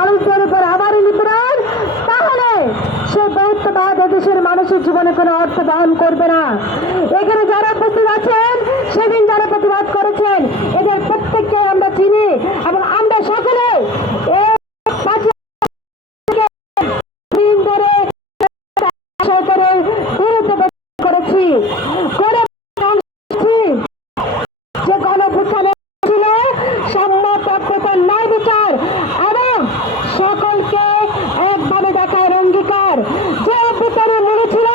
মানুষদের উপর আবারও নিপীড়ন, তাহলে সে বহুত্ববাদ দেশের মানুষের জীবনে কোনো অর্থ বহন করবে না। এখানে যারা উপস্থিত আছেন, সেদিন যারা প্রতিবাদ করেছেন, এদের প্রত্যেককে আমরা চিনি এবং আমরা সকলে করেছি যে গণভুত্থানে ছিল সাম্য, প্রাপ্যতা, ন্যায় বিচার এবং সকলকে একভাবে দেখার অঙ্গীকার, যে অভ্যুত্থানের মূলে ছিল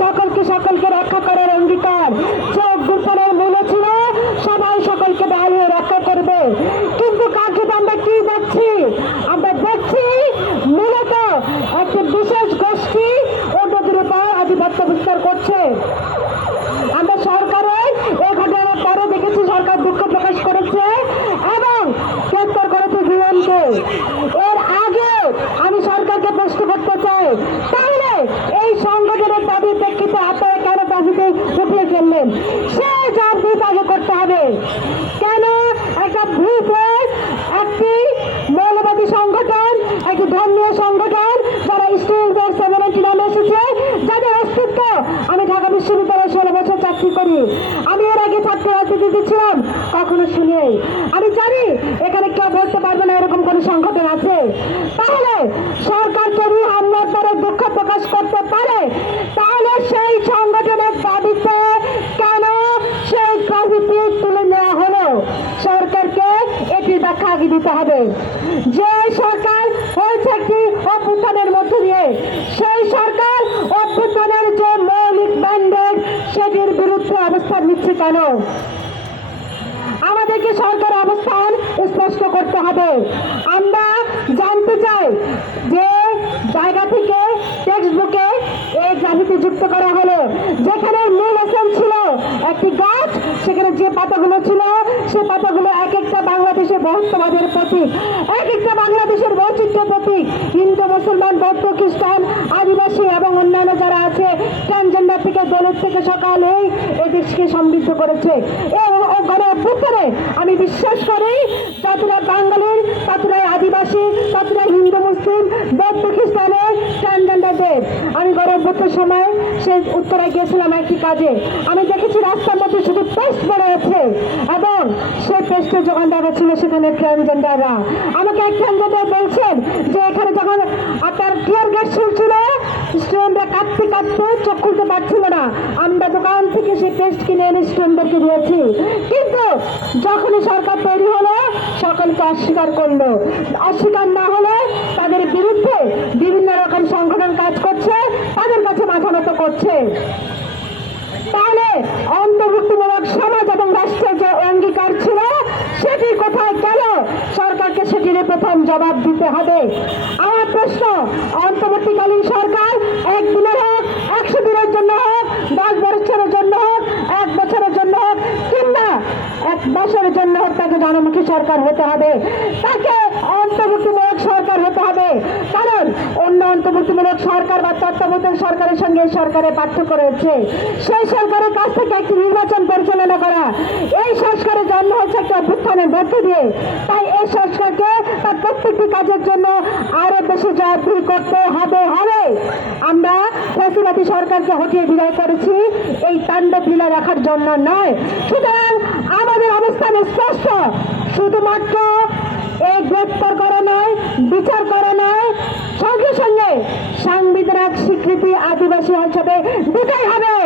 সকলকে রক্ষা করার অঙ্গীকার, যে অভ্যুত্থানের মূলে ছিল সবাই সকলকে দাঁড়িয়ে রক্ষা করবে। কিন্তু কার্যত আমরা কি দেখছি? আমরা দেখছি মূলত একটি বিশেষ গোষ্ঠী অন্যদের উপর আধিপত্য বিস্তার করছে। আমরা সরকারের এই ঘটনার পরে দেখেছি সরকার দুঃখ প্রকাশ করেছে এবং গ্রেপ্তার করেছে জীবনকে। এর আগে আমি সরকারকে প্রশ্ন করতে চাই, তাহলে এই সংগঠনের দাবির প্রেক্ষিতে আপনারা কেন দাবিতে উঠিয়ে ফেললেন? সে জবাব আগে করতে হবে। কেন একটা ভূপের একটি মৌলবাদী সংগঠন, একটি ধর্মীয় সংগঠন, যারা স্টুডেন্টদের 70 নামে এসেছে, যাদের অস্তিত্ব আমি ঢাকা বিশ্ববিদ্যালয়ে 16 বছর চাকরি করি, আমি এর আগে ছাত্র রাজনীতিতে ছিলাম, কখনো শুনি। আমি জানি এখানে কেউ বলতে পারবে না এরকম কোন সংগঠন আছে। তাহলে সরকার যদি হামলার দ্বারা দুঃখ প্রকাশ করতে পারে, তাহলে সেই সংগঠনের দাবিতে কেন সেই ট্রফিটি তুলে নেওয়া হলো? সরকারকে এটি ব্যাখ্যা আগে দিতে হবে। যে সরকার হয়েছে একটি অভ্যুত্থানের মধ্য দিয়ে, সেই সরকার অভ্যুত্থানের যে মৌলিক ম্যান্ডেট সেটির বিরুদ্ধে অবস্থান নিচ্ছে কেন? আমাদেরকে সরকার অবস্থান স্পষ্ট করতে হবে। আমরা জানতে চাই যে জায়গা থেকে টেক্সট বুকে এই রাজনীতি যুক্ত করা হলো, যেখানে মূল এসেন্স ছিল একটি গাছ, সেখানে যে পাতাগুলো ছিল সে পাতাগুলো এক একটা বাংলাদেশের বহুত্ববাদের প্রতীক, এক একটা বাংলাদেশের বৈচিত্র্য প্রতীক। হিন্দু, মুসলমান, বৌদ্ধ, খ্রিস্টান, আদিবাসী এবং অন্যান্য যারা আছে, ট্রান্সজেন্ডার থেকে দলিত থেকে সকালেই এই দেশকে সমৃদ্ধ করেছে। গণঅভ্যুত্থানে আমি বিশ্বাস করি যতটা বাঙালির, ততটাই আদিবাসী, ততটাই হিন্দু, মুসলিম, বৌদ্ধ, খ্রিস্টানের, ট্রান্সজেন্ডারদের। আমি গণঅভ্যুত্থানের সময় সেই উত্তরায় গিয়েছিলাম একটি কাজে, আমি দেখেছি রাস্তার মধ্যে শুধু পেস্ট পড়ে আছে এবং সেই পেস্টের যোগান দেওয়া ছিল সেখানে ট্রান্সজেন্ডাররা। আমাকে এক ট্রান্সজেন্ডার বলছেন যে এখানে যখন আপনার টিয়ার গ্যাস চলছিল, স্টুডেন্টরা কাঁদতে কাঁদতে চোখ খুলতে পারছিল না, আমরা দোকান থেকে সেই পেস্ট কিনে এনে স্টুডেন্টদেরকে দিয়েছি। কিন্তু যখনই সরকার তৈরি হলো সকলকে অস্বীকার করলো। অস্বীকার না হলে তাদের বিরুদ্ধে বিভিন্ন রকম সংগঠন কাজ করছে, তাদের কাছে মাথা নত করছে। তাহলে অন্তর্ভুক্তিমূলক সমাজ এবং রাষ্ট্রের যে অঙ্গীকার ছিল সেটি কোথায় গেল? সরকারকে সেটির প্রথম জবাব দিতে হবে। আমার প্রশ্ন, অন্তর্বর্তীকালীন সরকার একদিনের হোক, 100 দিনের জন্য হোক, 10 বছরের জন্য হোক, 1 বছরের জন্য হোক, কিংবা 1 বছরের জন্য হোক, তাকে জনমুখী সরকার হতে হবে, তাকে অন্তর্ভুক্তিমূলক সরকার হতে হবে। কারণ অন্য অন্তর্ভুক্তিমূলক সরকার বা তত্ত্বাবধায়ক সরকারের সঙ্গে সরকারের পার্থক্য রয়েছে। সেই সরকারের কাছ থেকে একটি নির্বাচন পরিচালনা করা, এই সংস্কারের জন্ম হচ্ছে একটা অভ্যুত্থানের মধ্য দিয়ে। তাই এই সংস্কারকে তার প্রত্যেকটি কাজের জন্য আরো বেশি জবাবদিহি করতে হবে। আমরা ফ্যাসিবাদী সরকারকে হটিয়ে বিদায় করেছি এই তাণ্ডব লীলা রাখার জন্য নয়। সুতরাং আমাদের অবস্থান স্পষ্ট, শুধুমাত্র এই গ্রেপ্তার করা নয়, বিচার করা নয়, সঙ্গে সঙ্গে সাংবিধানিক স্বীকৃতি আদিবাসী অঞ্চলে দিতেই হবে।